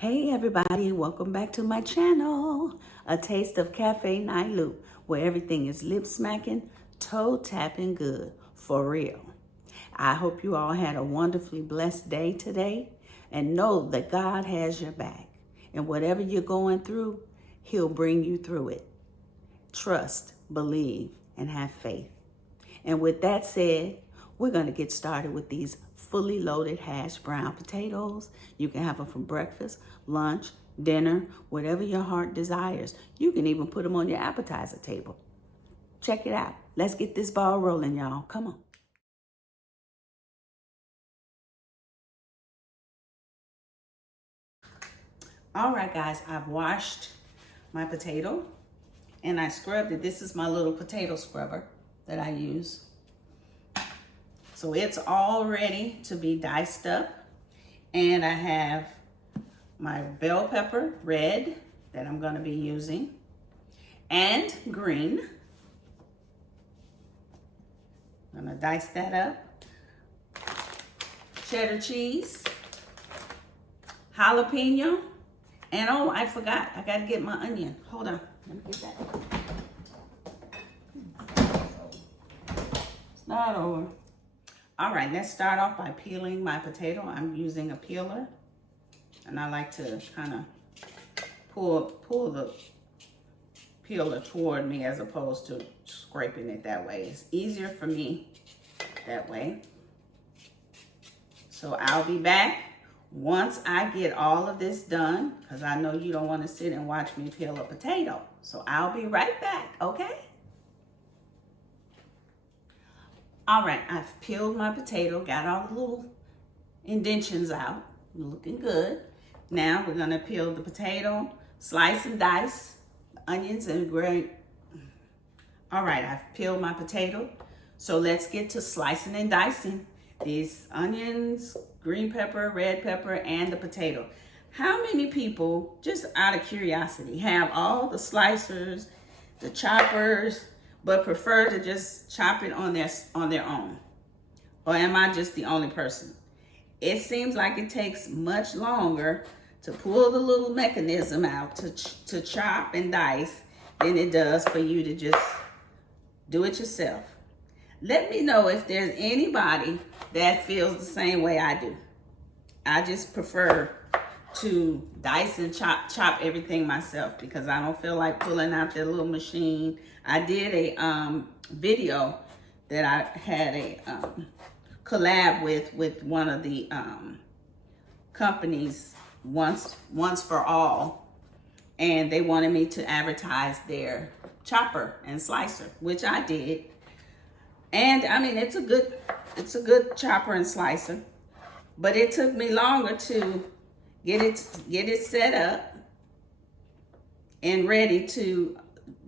Hey everybody, welcome back to my channel. A taste of Cafe Nailu, where everything is lip smacking, toe tapping good, for real. I hope you all had a wonderfully blessed day today and know that God has your back. And whatever you're going through, He'll bring you through it. Trust, believe, and have faith. And with that said, we're going to get started with these fully loaded hash brown potatoes. You can have them for breakfast, lunch, dinner, whatever your heart desires. You can even put them on your appetizer table. Check it out. Let's get this ball rolling, y'all. Come on. All right, guys, I've washed my potato and I scrubbed it. This is my little potato scrubber that I use. So it's all ready to be diced up. And I have my bell pepper, red, that I'm gonna be using, and green. I'm gonna dice that up. Cheddar cheese, jalapeno, and oh, I forgot, I gotta get my onion. Hold on, let me get that. It's not over. All right, let's start off by peeling my potato. I'm using a peeler, and I like to kind of pull the peeler toward me as opposed to scraping it that way. It's easier for me that way. So I'll be back once I get all of this done, because I know you don't want to sit and watch me peel a potato. So I'll be right back, okay? All right, I've peeled my potato, got all the little indentions out, looking good. Now we're gonna peel the potato, slice and dice, onions and grape. All right, I've peeled my potato. So let's get to slicing and dicing these onions, green pepper, red pepper, and the potato. How many people, just out of curiosity, have all the slicers, the choppers, but prefer to just chop it on their own? Or am I just the only person? It seems like it takes much longer to pull the little mechanism out to chop and dice than it does for you to just do it yourself. Let me know if there's anybody that feels the same way I do. I just prefer to dice and chop everything myself because I don't feel like pulling out that little machine. I did a video that I had a collab with one of the companies, once for all, and they wanted me to advertise their chopper and slicer, which I did. And I mean, it's a good chopper and slicer, but it took me longer to get it set up and ready to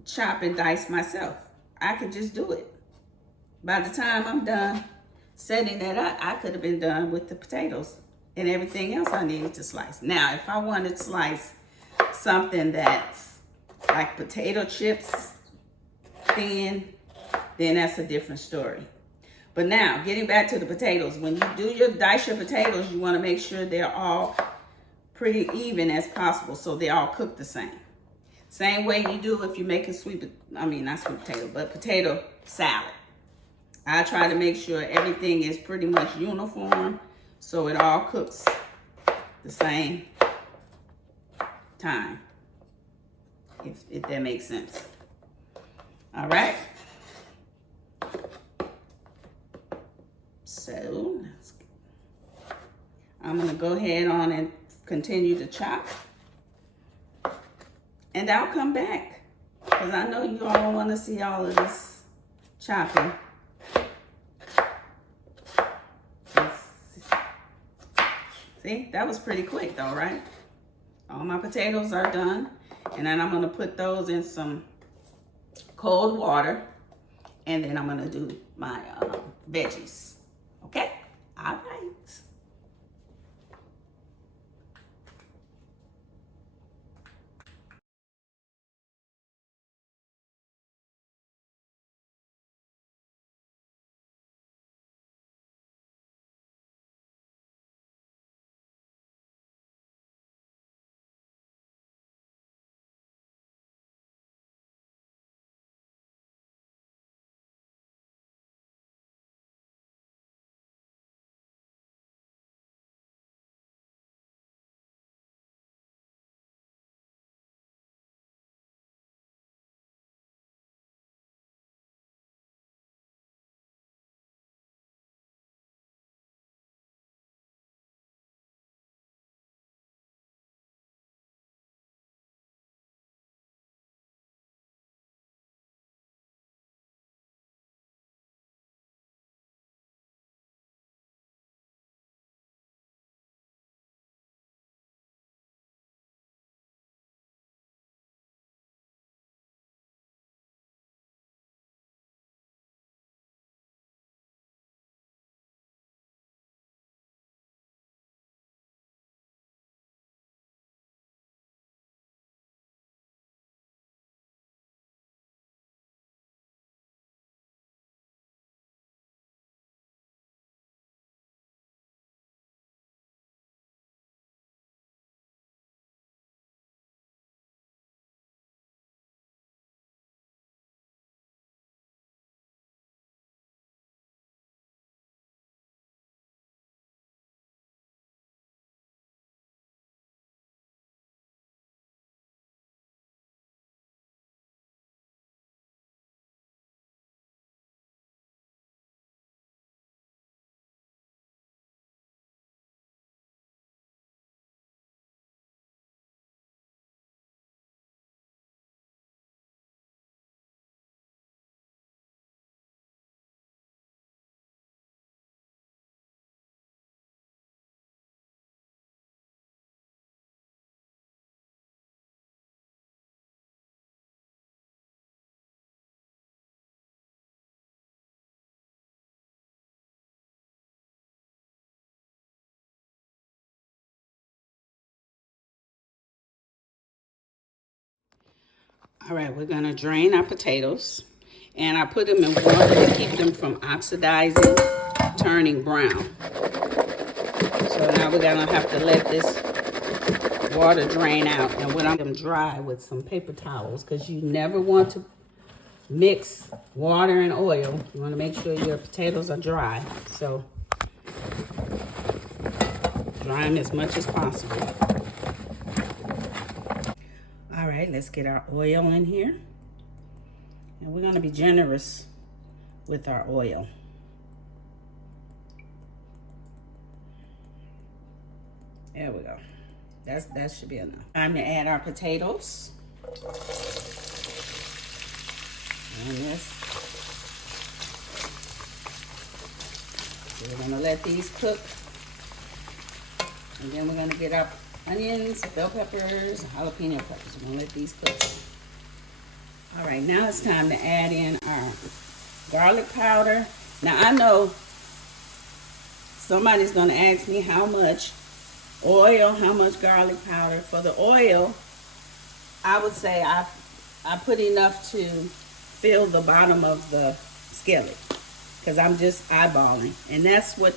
chop and dice myself. I could just do it. By the time I'm done setting that up, I could have been done with the potatoes and everything else I needed to slice. Now, if I wanted to slice something that's like potato chips thin, then that's a different story. But now, getting back to the potatoes, when you dice your potatoes, you want to make sure they're all pretty even as possible so they all cook the same. Same way you do if you're making not sweet potato, but potato salad. I try to make sure everything is pretty much uniform so it all cooks the same time, if that makes sense. All right. So I'm gonna go ahead on and continue to chop, and I'll come back because I know you all want to see all of this chopping. See, that was pretty quick though, right? All my potatoes are done, and then I'm gonna put those in some cold water, and then I'm gonna do my veggies. Okay? All right. All right, we're gonna drain our potatoes, and I put them in water to keep them from oxidizing, turning brown. So now we're gonna have to let this water drain out, and when I'm them dry with some paper towels, because you never want to mix water and oil. You want to make sure your potatoes are dry. So dry them as much as possible. All right, let's get our oil in here. And we're going to be generous with our oil. There we go. That should be enough. Time to add our potatoes. And this. So we're gonna let these cook. And then we're gonna get our onions, bell peppers, jalapeno peppers. We're gonna let these cook. All right, now it's time to add in our garlic powder. Now I know somebody's gonna ask me how much oil, how much garlic powder. For the oil, I would say I put enough to fill the bottom of the skillet, because I'm just eyeballing, and that's what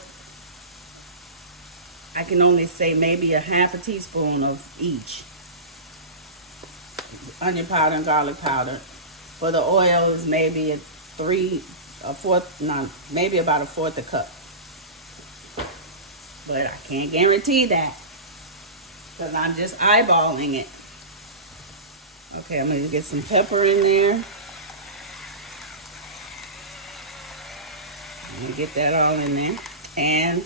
I can only say, maybe a half a teaspoon of each, onion powder and garlic powder. For the oil is maybe maybe about a fourth a cup. But I can't guarantee that, because I'm just eyeballing it. Okay, I'm gonna get some pepper in there. I'm gonna get that all in there. And,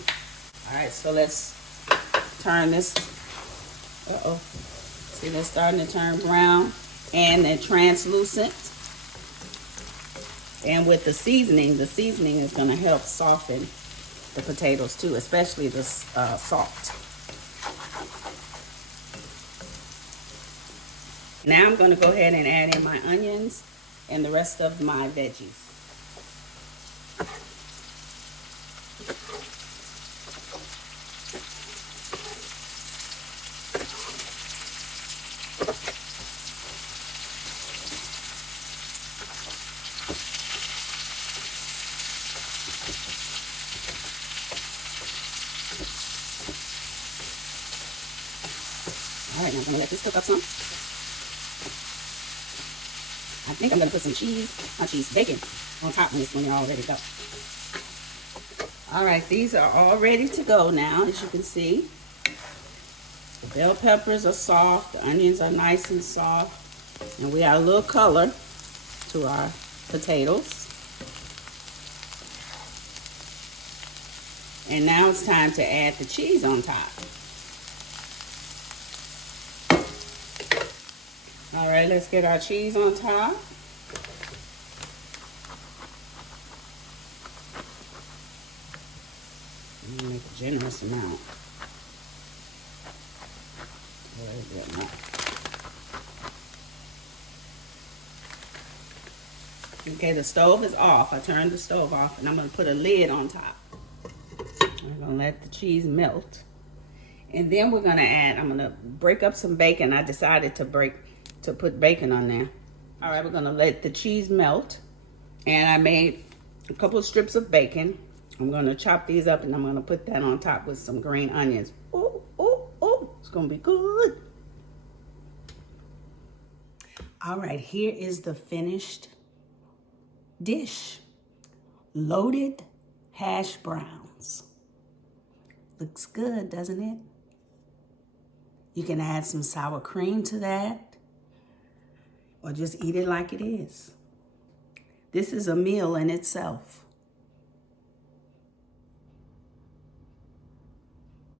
all right, so let's turn this. See, they're starting to turn brown and they're translucent. And with the seasoning is gonna help soften the potatoes too, especially the salt. Now I'm going to go ahead and add in my onions and the rest of my veggies. All right, now I'm going to let this cook up some. I think I'm going to put some bacon on top when they're all ready to go. All right, these are all ready to go now, as you can see. The bell peppers are soft, the onions are nice and soft, and we add a little color to our potatoes. And now it's time to add the cheese on top. All right, let's get our cheese on top. I'm gonna make a generous amount. Very good enough. Okay, the stove is off. I turned the stove off, and I'm gonna put a lid on top. I'm gonna let the cheese melt. And then we're gonna add, I'm gonna break up some bacon. I decided to put bacon on there. All right, we're gonna let the cheese melt. And I made a couple of strips of bacon. I'm gonna chop these up and I'm gonna put that on top with some green onions. Ooh, ooh, ooh, it's gonna be good. All right, here is the finished dish. Loaded hash browns. Looks good, doesn't it? You can add some sour cream to that, or just eat it like it is. This is a meal in itself.